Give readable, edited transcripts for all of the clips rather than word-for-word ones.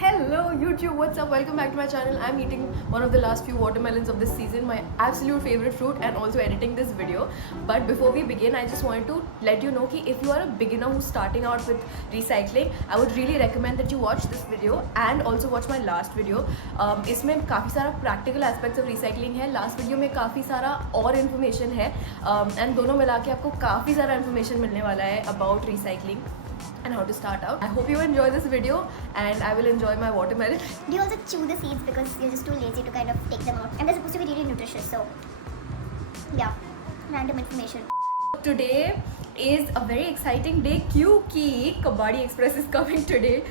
Hello YouTube, what's up? Welcome back to my channel. I'm eating one of the last few watermelons of this season, my absolute favorite fruit, and also editing this video. But before we begin, I just wanted to let you know that if you are a beginner who's starting out with recycling, I would really recommend that you watch this video and also watch my last video. इसमें काफ़ी सारा practical aspects of recycling है. Last video में काफ़ी सारा और information है, and दोनों मिला के आपको काफ़ी सारा information मिलने वाला है about recycling and how to start out. I hope you enjoy this video and I will enjoy my watermelon. Do you also chew the seeds because you're just too lazy to kind of take them out? And they're supposed to be really nutritious, so yeah, random information. Today is a very exciting day क्योंकि Kabaddi Express is coming today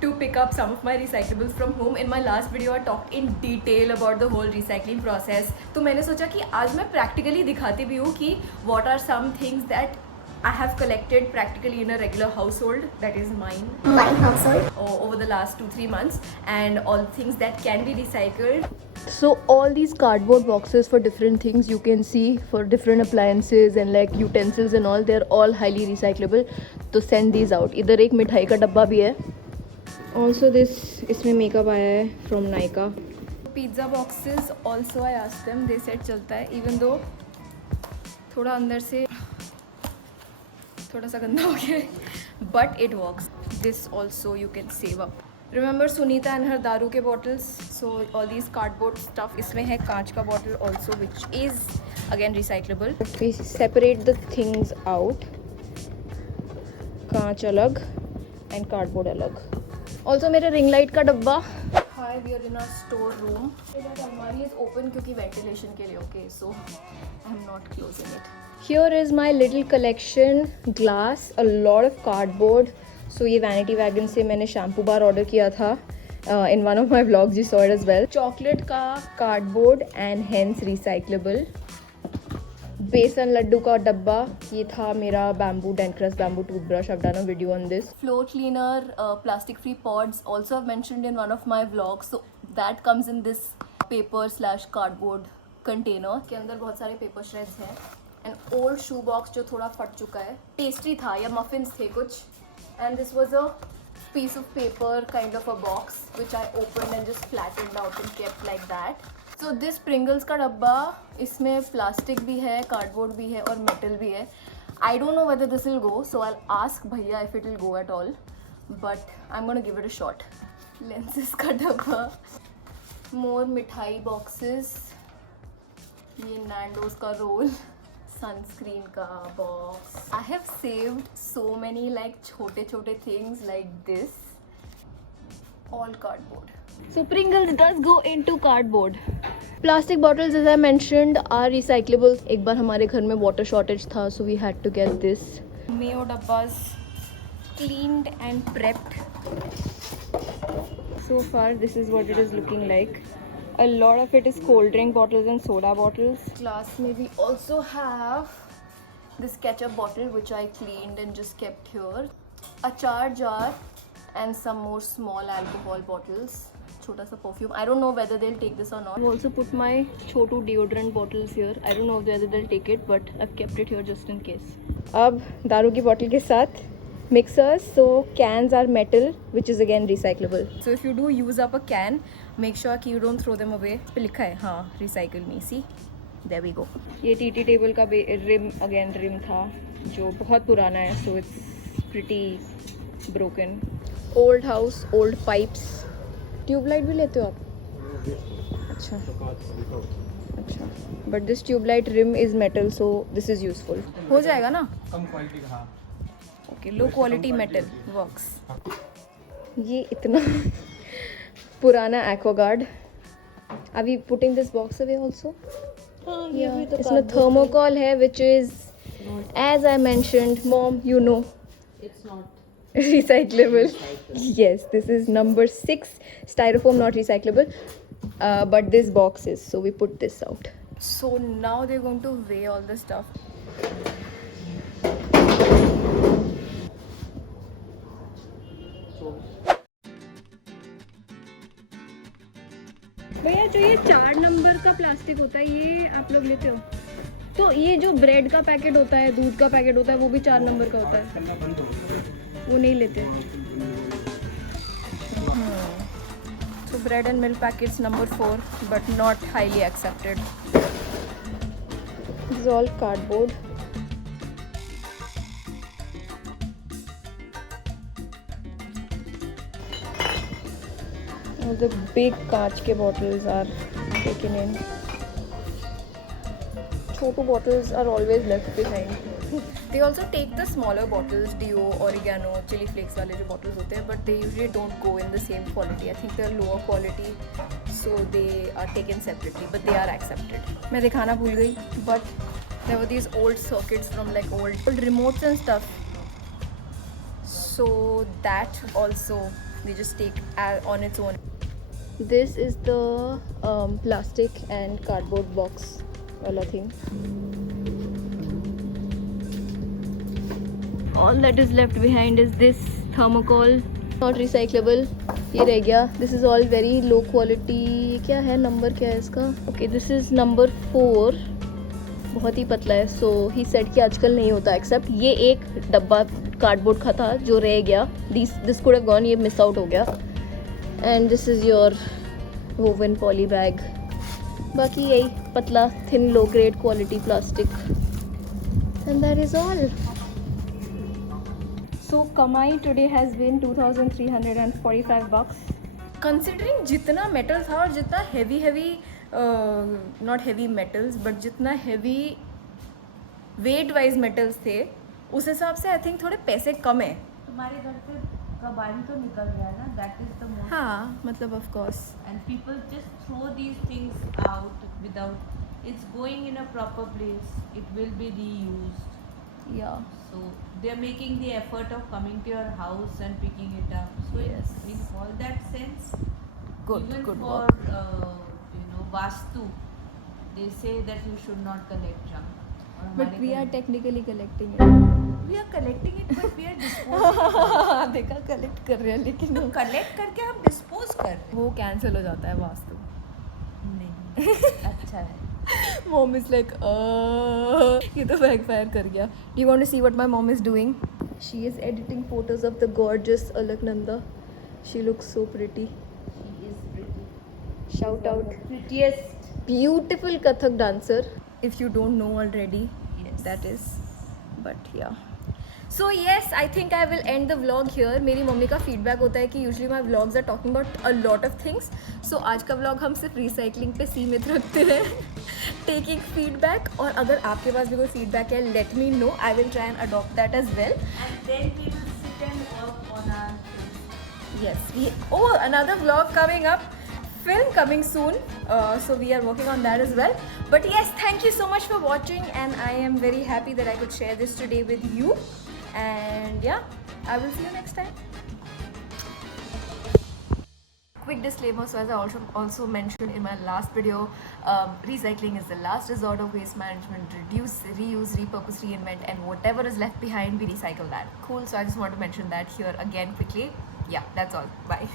to pick up some of my recyclables from home. In my last video I talked in detail about the whole recycling process. तो मैंने सोचा कि आज मैं practically दिखाती भी हूँ कि what are some things that I have collected practically in a regular household, that is mine, over the last 2-3 months, and all things that can be recycled. So all these cardboard boxes for different things you can see, for different appliances and like utensils and all, they're all highly recyclable. So send these out. इधर एक मिठाई का डब्बा भी है. Also this, इसमें makeup आया है from Nykaa. Pizza boxes also I asked them, they said चलता है, even though थोड़ा अंदर से थोड़ा सा गंदा हो गया है, but it works. This also you can save up. Remember Sunita and her दारू के bottles? So all these cardboard stuff. इसमें है कांच का bottle also, which is again recyclable. We separate the things out. कांच अलग and cardboard अलग. Also मेरा ring light का डब्बा. Hi, we are in our store room. That अलमारी is open क्योंकि ventilation के लिए. Okay, so I'm not closing it. Here is my little collection, glass, a lot of cardboard. So ये Vanity Wagon से मैंने shampoo bar order किया था. In one of my vlogs you saw it as well. Chocolate का cardboard and hence recyclable. बेसन लड्डू का डब्बा, ये था मेरा bamboo Dentcrest bamboo toothbrush. I've done a video on this. Floor cleaner, plastic free pods, also I've mentioned in one of my vlogs. So that comes in this paper/cardboard container. के अंदर बहुत सारे paper shreds हैं. An old shoe box जो थोड़ा फट चुका है. Pastry था या muffins थे कुछ. And this was a piece of paper kind of a box which I opened and just flattened out and kept like that. So this Pringles का डब्बा, इसमें plastic भी है, cardboard भी है और metal भी है. I don't know whether this will go, so I'll ask भैया if it will go at all. But I'm gonna give it a shot. Lenses का डब्बा. More मिठाई boxes. ये Nando's का roll. Sunscreen का box. I have saved so many like छोटे things like this. All cardboard. So Pringles does go into cardboard. Plastic bottles, as I mentioned, are recyclable. एक बार हमारे घर में water shortage था, so we had to get this. Mayo dabbas cleaned and prepped. So far, this is what it is looking like. A lot of it is cold drink bottles and soda bottles. Glass में we also have this ketchup bottle which I cleaned and just kept here. Achar jar and some more small alcohol bottles. छोटा सा perfume. I don't know whether they'll take this or not. I've also put my Chotu deodorant bottles here. I don't know whether they'll take it, but I've kept it here just in case. अब दारू की bottle के साथ mixers. So cans are metal, which is again recyclable. So if you do use up a can, make sure कि you don't throw them away. इस पे लिखा है हाँ recycle me. See, there we go. ये TT table का rim again rim था जो बहुत पुराना है, so it's pretty broken. Old house, old pipes. Tube light भी लेते हो आप? अच्छा. अच्छा. But this tube light rim is metal, so this is useful. हो जाएगा ना? कम क्वालिटी का हाँ. Okay, low quality metal works. ये इतना पुराना AquaGuard. Are we putting this box away also? Yeah. इसमें thermocol है, which is, as I mentioned, Mom, you know, it's not recyclable. Yes, this is number 6. Styrofoam not recyclable, but this box is. So we put this out. So now they're going to weigh all the stuff. भैया जो ये 4 number का plastic होता है ये आप लोग लेते हो? तो ये जो ब्रेड का पैकेट होता है, दूध का पैकेट होता है, वो भी 4 नंबर का होता है, वो नहीं लेते हैं। bread and milk packets number 4, but not highly accepted. This is all cardboard. All the big कांच के bottles are taken in. Chotu bottles are always left behind. They also take the smaller bottles, Dio, oregano, chili flakes वाले जो bottles होते हैं, but they usually don't go in the same quality. I think they're lower quality, so they are taken separately, but they are accepted. मैं दिखाना भूल गई, but there were these old circuits from like old remotes and stuff. So that also they just take on its own. This is the plastic and cardboard box wala thing. All that is left behind is this thermocol, not recyclable. ये रह गया. This is all very low quality. ये क्या है, number क्या है इसका? Okay, this is number 4. बहुत ही पतला है. So he said कि आजकल नहीं होता एक्सेप्ट ये एक डब्बा कार्डबोर्ड का था जो रह गया. This could have gone, ये मिस आउट हो गया. And this is your woven poly bag. बाकी यही पतला thin low grade quality plastic. And that is all. So कमाई today has been 2,345 bucks. Considering जितना metal था और जितना heavy not heavy metals but जितना heavy weight wise metals थे उस हिसाब से I think थोड़े पैसे कम है. तुम्हारे घर पे कबाड़ी तो निकल गया ना, that is the most. हाँ मतलब of course. And people just throw these things out without, it's going in a proper place, it will be reused. Yeah. So they are making the effort of coming to your house and picking it up. So Yes. in all that sense, Good, even good for work. Vastu, they say that you should not collect junk. और But हमारे we घर are में- technically collecting it. we are collecting it, but we are disposing. देखा collect कर रहे हैं लेकिन तो collect करके हम dispose कर रहे हैं. वो cancel हो जाता है वास्तु. नहीं, अच्छा है. Mom is like, ये तो backfire कर गया. Do you want to see what my mom is doing? She is editing photos of the gorgeous Alaknanda. She looks so pretty. She is pretty. Shout out. Prettiest. Beautiful Kathak dancer. If you don't know already, Yes. that is. But yeah. So yes, I think I will end the vlog here. मेरी mummy का feedback होता है कि usually my vlogs are talking about a lot of things. So आज का vlog हम सिर्फ recycling पे सीमित रखते हैं. Taking feedback और अगर आपके पास भी कोई feedback है, let me know. I will try and adopt that as well. And then we will sit and work on our. Yes. Another vlog coming up. Film coming soon. So we are working on that as well. But yes, thank you so much for watching, and I am very happy that I could share this today with you. And yeah, I will see you next time. Quick disclaimer, so as I also mentioned in my last video, recycling is the last resort of waste management. Reduce, reuse, repurpose, reinvent, and whatever is left behind, we recycle that. Cool. So I just want to mention that here again quickly. Yeah, that's all. Bye.